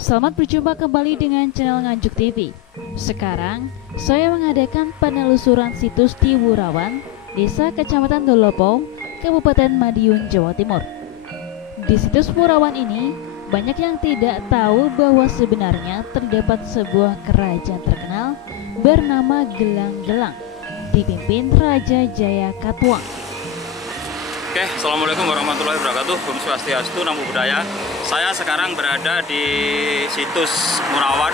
Selamat berjumpa kembali dengan channel Nganjuk TV. Sekarang, saya mengadakan penelusuran situs di Wurawan, Desa Kecamatan Dolopo, Kabupaten Madiun, Jawa Timur. Di situs Wurawan ini, banyak yang tidak tahu bahwa sebenarnya terdapat sebuah kerajaan terkenal bernama Gelang-Gelang, dipimpin Raja Jaya Katuang. Oke, Assalamualaikum warahmatullahi wabarakatuh. Om Swastiastu, Namo Buddhaya. Saya sekarang berada di situs Wurawan,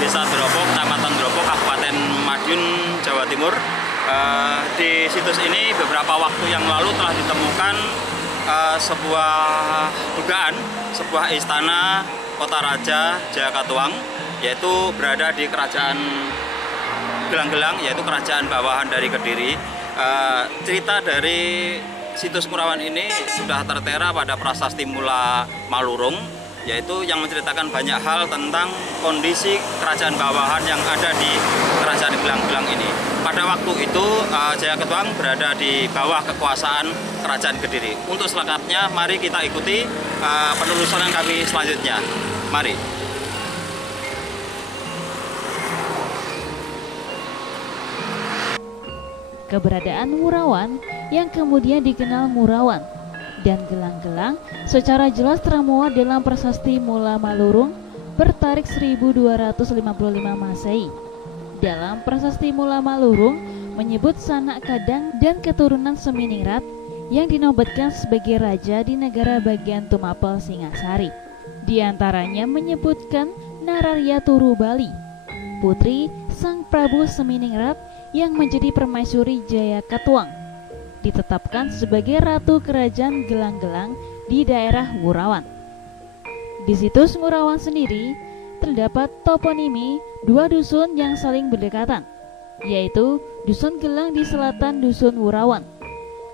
Desa Dolopo, Kecamatan Dolopo, Kabupaten Madiun, Jawa Timur. Di situs ini beberapa waktu yang lalu telah ditemukan sebuah dugaan, sebuah istana Kota Raja Jaya Katuang, yaitu berada di Kerajaan Gelang-Gelang, yaitu kerajaan bawahan dari Kediri. Cerita dari situs Wurawan ini sudah tertera pada prasasti Mula Malurung, yaitu yang menceritakan banyak hal tentang kondisi kerajaan bawahan yang ada di Kerajaan Gelang-Gelang ini. Pada waktu itu Jaya Katuang berada di bawah kekuasaan Kerajaan Kediri. Untuk selengkapnya mari kita ikuti penelusuran kami selanjutnya. Mari. Keberadaan Wurawan yang kemudian dikenal Murawan dan Gelang-Gelang secara jelas termuat dalam prasasti Mula Malurung bertarikh 1255 Masehi. Dalam prasasti Mula Malurung menyebut sanak kadang dan keturunan Seminingrat yang dinobatkan sebagai raja di negara bagian Tumapel Singasari. Di antaranya menyebutkan Nararya Turubali, putri Sang Prabu Seminingrat yang menjadi permaisuri Jaya Katuang, ditetapkan sebagai ratu kerajaan Gelang-Gelang di daerah Wurawan. Di situs Wurawan sendiri terdapat toponimi dua dusun yang saling berdekatan, yaitu Dusun Gelang di selatan Dusun Wurawan.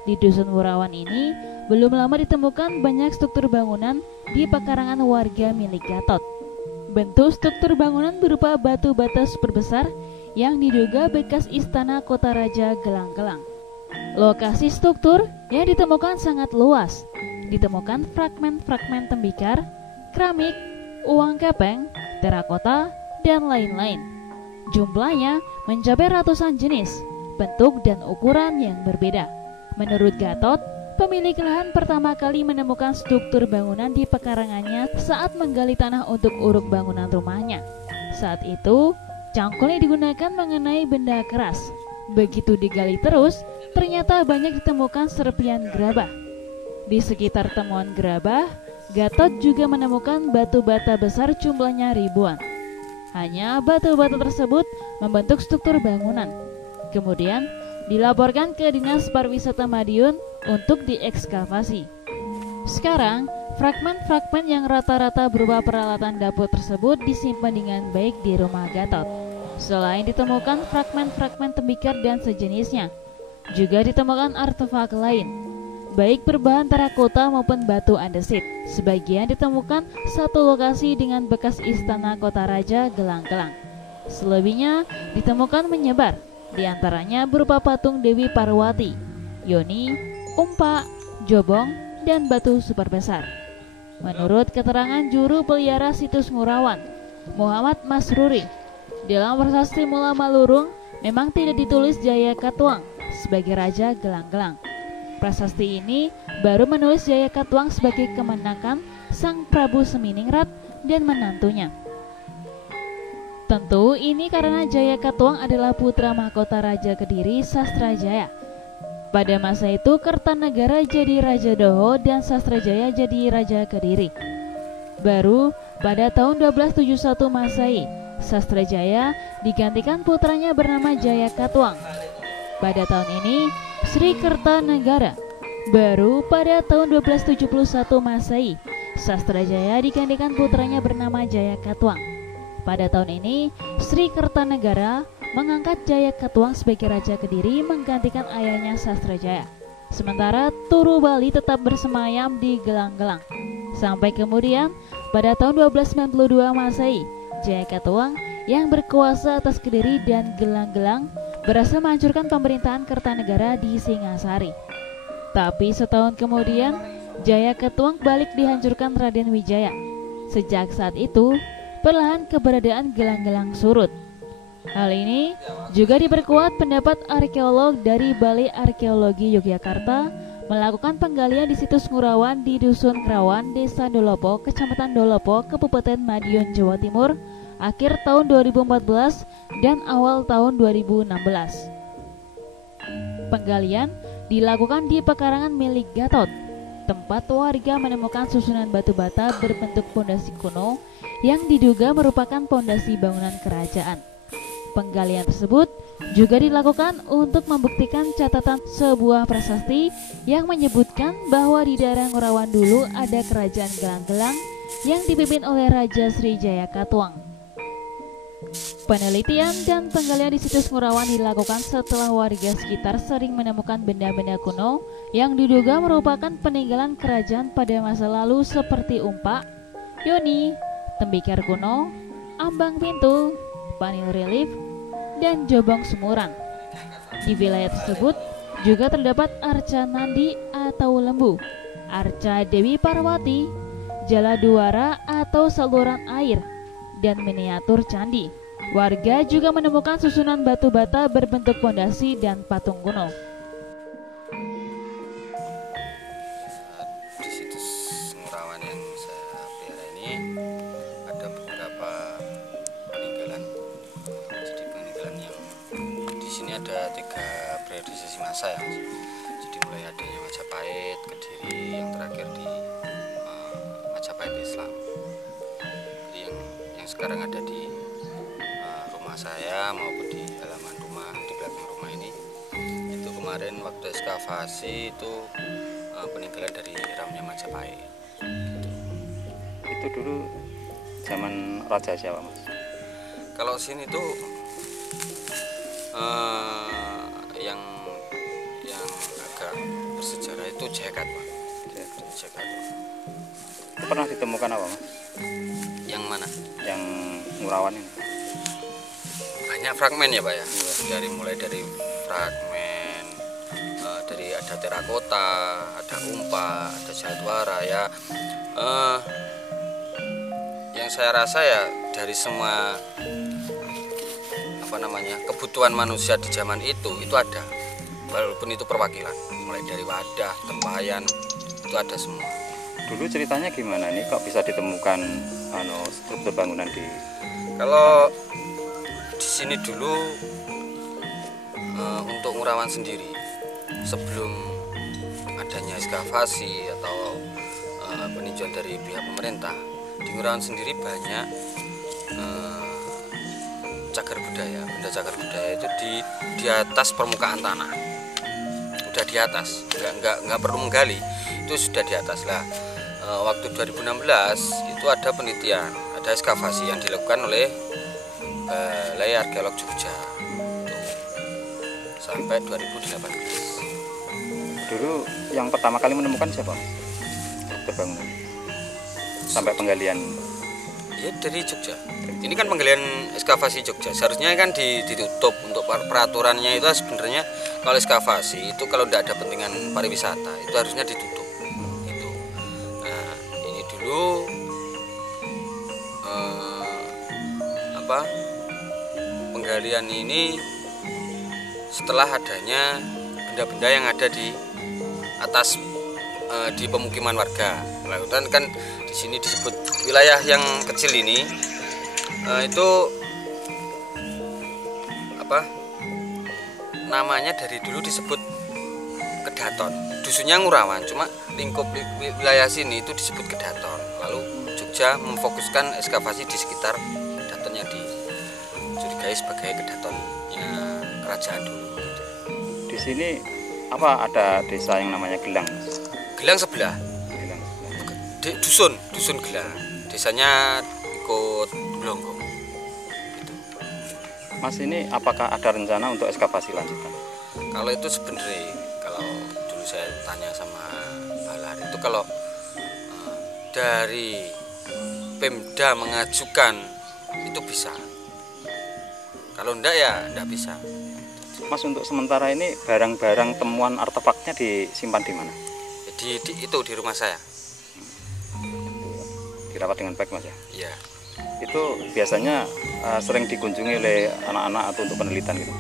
Di Dusun Wurawan ini belum lama ditemukan banyak struktur bangunan di pekarangan warga milik Gatot. Bentuk struktur bangunan berupa batu bata super besar yang diduga bekas istana Kota Raja Gelang-Gelang. Lokasi struktur yang ditemukan sangat luas. Ditemukan fragmen-fragmen tembikar, keramik, uang kepeng, terakota, dan lain-lain. Jumlahnya mencapai ratusan jenis, bentuk dan ukuran yang berbeda. Menurut Gatot, pemilik lahan pertama kali menemukan struktur bangunan di pekarangannya saat menggali tanah untuk uruk bangunan rumahnya. Saat itu, cangkul yang digunakan mengenai benda keras. Begitu digali terus, ternyata banyak ditemukan serpian gerabah. Di sekitar temuan gerabah, Gatot juga menemukan batu bata besar jumlahnya ribuan. Hanya batu bata tersebut membentuk struktur bangunan. Kemudian dilaporkan ke Dinas Pariwisata Madiun untuk diekskavasi. Sekarang, fragmen-fragmen yang rata-rata berupa peralatan dapur tersebut disimpan dengan baik di rumah Gatot. Selain ditemukan fragmen-fragmen tembikar dan sejenisnya, juga ditemukan artefak lain, baik berbahan terakota maupun batu andesit. Sebagian ditemukan satu lokasi dengan bekas istana Kota Raja Gelang-Gelang. Selebihnya ditemukan menyebar, diantaranya berupa patung Dewi Parwati, Yoni, Umpa, Jobong, dan batu super besar. Menurut keterangan juru pelihara situs Wurawan, Muhammad Masruri, dalam prasasti Mula Malurung memang tidak ditulis Jaya Katuang sebagai Raja Gelang-Gelang. Prasasti ini baru menulis Jaya Katuang sebagai kemenakan Sang Prabu Seminingrat dan menantunya. Tentu ini karena Jaya Katuang adalah putra mahkota Raja Kediri Sastrajaya. Pada masa itu Kertanegara jadi Raja Doho dan Sastrajaya jadi Raja Kediri. Baru pada tahun 1271 Masehi, Sastrajaya digantikan putranya bernama Jaya Katuang. Pada tahun ini, Sri Kertanegara. Baru pada tahun 1271 Masehi, Sastrajaya digantikan putranya bernama Jaya Katuang. Pada tahun ini, Sri Kertanegara mengangkat Jaya Katuang sebagai Raja Kediri menggantikan ayahnya Sastrajaya. Sementara Turubali tetap bersemayam di Gelang-Gelang. Sampai kemudian, pada tahun 1292 Masehi, Jaya Katuang yang berkuasa atas Kediri dan Gelang-Gelang berhasil menghancurkan pemerintahan Kertanegara di Singasari. Tapi setahun kemudian, Jaya Katuang balik dihancurkan Raden Wijaya. Sejak saat itu, perlahan keberadaan gelang-gelang surut. Hal ini juga diperkuat pendapat arkeolog dari Balai Arkeologi Yogyakarta melakukan penggalian di situs Ngurawan di Dusun Krawan, Desa Dolopo, Kecamatan Dolopo, Kabupaten Madiun, Jawa Timur, akhir tahun 2014 dan awal tahun 2016. Penggalian dilakukan di pekarangan milik Gatot, tempat warga menemukan susunan batu bata berbentuk pondasi kuno yang diduga merupakan pondasi bangunan kerajaan. Penggalian tersebut juga dilakukan untuk membuktikan catatan sebuah prasasti yang menyebutkan bahwa di daerah Ngurawan dulu ada kerajaan gelang-gelang yang dipimpin oleh Raja Srijaya Katuang. Penelitian dan penggalian di situs Ngurawan dilakukan setelah warga sekitar sering menemukan benda-benda kuno yang diduga merupakan peninggalan kerajaan pada masa lalu seperti umpak, yoni, tembikar kuno, ambang pintu, panel relief, dan jobong semuran. Di wilayah tersebut juga terdapat arca nandi atau lembu, arca Dewi Parwati, jala duara atau saluran air, dan miniatur candi. Warga juga menemukan susunan batu bata berbentuk pondasi dan patung kuno. Di situs Ngurawan yang saya pelihara ini ada beberapa peninggalan. Jadi peninggalan yang di sini ada 3 periodisasi masa ya. Jadi mulai adanya Majapahit, Kediri, yang terakhir di Majapahit Islam. Jadi yang sekarang ada di rumah saya maupun di halaman rumah, di belakang rumah ini, itu kemarin waktu ekskavasi itu peninggalan dari Ramnya Majapahit. Itu dulu zaman raja siapa, Mas? Kalau sini tuh yang agak bersejarah itu Jagat, Pak. Jagat. Itu pernah ditemukan apa, Mas? Yang mana? Yang Ngurawan ini. Banyak fragmen ya, Pak ya. Mulai dari fragmen dari ada terakota, ada umpa, ada jadwara ya. Yang saya rasa ya dari semua kebutuhan manusia di zaman itu ada, walaupun itu perwakilan, mulai dari wadah, tempayan, itu ada semua. Dulu ceritanya gimana nih kok bisa ditemukan struktur bangunan di? Kalau di sini dulu untuk Ngurawan sendiri sebelum adanya ekskavasi atau peninjauan dari pihak pemerintah, di Ngurawan sendiri banyak cagar budaya. Benda cagar budaya itu di atas permukaan tanah, udah di atas, nggak perlu menggali, itu sudah di atas lah. Waktu 2016 itu ada penelitian, ada ekskavasi yang dilakukan oleh Balai Arkeolog Jogja sampai 2018. Dulu yang pertama kali menemukan siapa, Mas? Struktur bangunan sampai penggalian? Ya dari Jogja. Ini kan penggalian ekskavasi Jogja. Seharusnya kan ditutup untuk peraturannya itu sebenarnya kalau ekskavasi itu kalau tidak ada kepentingan pariwisata itu harusnya ditutup. Gitu. Nah ini dulu penggalian ini setelah adanya benda-benda yang ada di atas di pemukiman warga. Lalu kan di sini disebut wilayah yang kecil ini itu namanya dari dulu disebut Kedaton. Dusunnya Ngurawan, cuma lingkup wilayah sini itu disebut Kedaton. Lalu Jogja memfokuskan ekskavasi di sekitar Kedaton yang dicurigai sebagai Kedatonnya kerajaan dulu. Di sini ada desa yang namanya Gelang? Gelang sebelah. Dusun Gelang. Desanya ikut Blonggong. Gitu. Mas, ini apakah ada rencana untuk ekskavasi lanjutan? Kalau itu sebenarnya kalau dulu saya tanya sama Balar itu kalau dari Pemda mengajukan itu bisa. Kalau enggak ya enggak bisa. Mas, untuk sementara ini barang-barang temuan artefaknya disimpan di mana? Di rumah saya. Dirawat dengan baik, Mas ya? Iya. itu biasanya sering dikunjungi oleh anak-anak atau untuk penelitian gitu?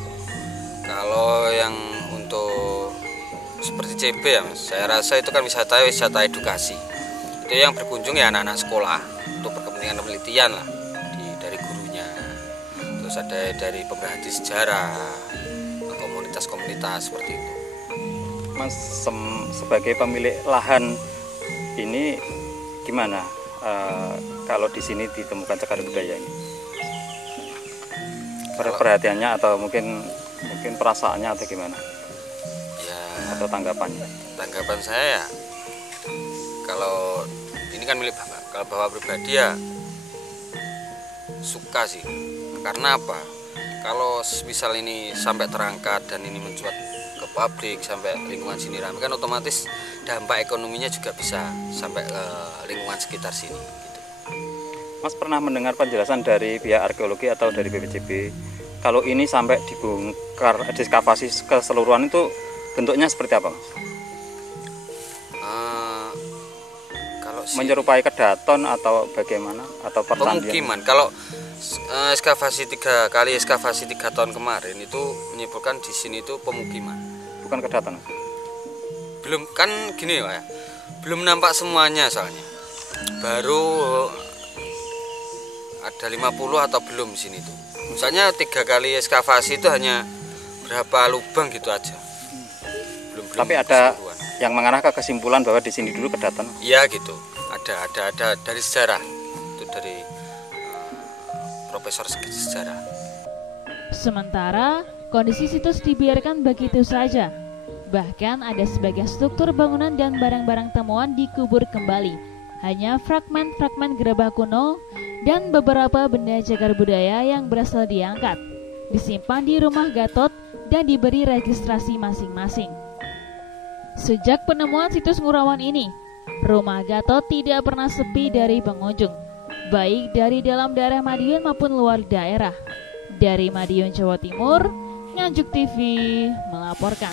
Kalau yang untuk seperti CB ya Mas, saya rasa itu kan wisata edukasi. Itu yang berkunjung ya anak-anak sekolah untuk berkepentingan penelitian lah, dari gurunya. Terus ada dari pemerhati sejarah, komunitas-komunitas seperti itu. Mas sebagai pemilik lahan ini gimana kalau di sini ditemukan cagar budaya ini? Perhatiannya atau mungkin perasaannya atau gimana? Ya, atau tanggapannya? Tanggapan saya ya, kalau ini kan milik Bapak, kalau Bapak pribadi ya suka sih. Karena apa? Kalau misal ini sampai terangkat dan ini mencuat ke pabrik sampai lingkungan sini ramai, kan otomatis dampak ekonominya juga bisa sampai ke lingkungan sekitar sini gitu. Mas pernah mendengar penjelasan dari pihak arkeologi atau dari BPCB kalau ini sampai dibongkar ekskavasi keseluruhan itu bentuknya seperti apa, Mas? Kalau menyerupai kedaton atau bagaimana atau pertanian? Pemukiman. Kalau ekskavasi 3 tahun kemarin itu menyimpulkan di sini itu pemukiman. Bukan kedaton? Belum, kan gini Pak ya, belum nampak semuanya soalnya. Baru ada 50 atau belum di sini tuh. Misalnya 3 kali ekskavasi itu hanya berapa lubang gitu aja. Belum. Tapi ada yang mengarah ke kesimpulan bahwa di sini dulu kedaton. Iya gitu. Ada dari sejarah. Itu dari profesor sejarah. Sementara kondisi situs dibiarkan begitu saja. Bahkan ada sebagian struktur bangunan dan barang-barang temuan dikubur kembali. Hanya fragmen-fragmen gerabah kuno dan beberapa benda cagar budaya yang berhasil diangkat, disimpan di rumah Gatot dan diberi registrasi masing-masing. Sejak penemuan situs Ngurawan ini, rumah Gatot tidak pernah sepi dari pengunjung, baik dari dalam daerah Madiun maupun luar daerah. Dari Madiun, Jawa Timur, Nganjuk TV melaporkan.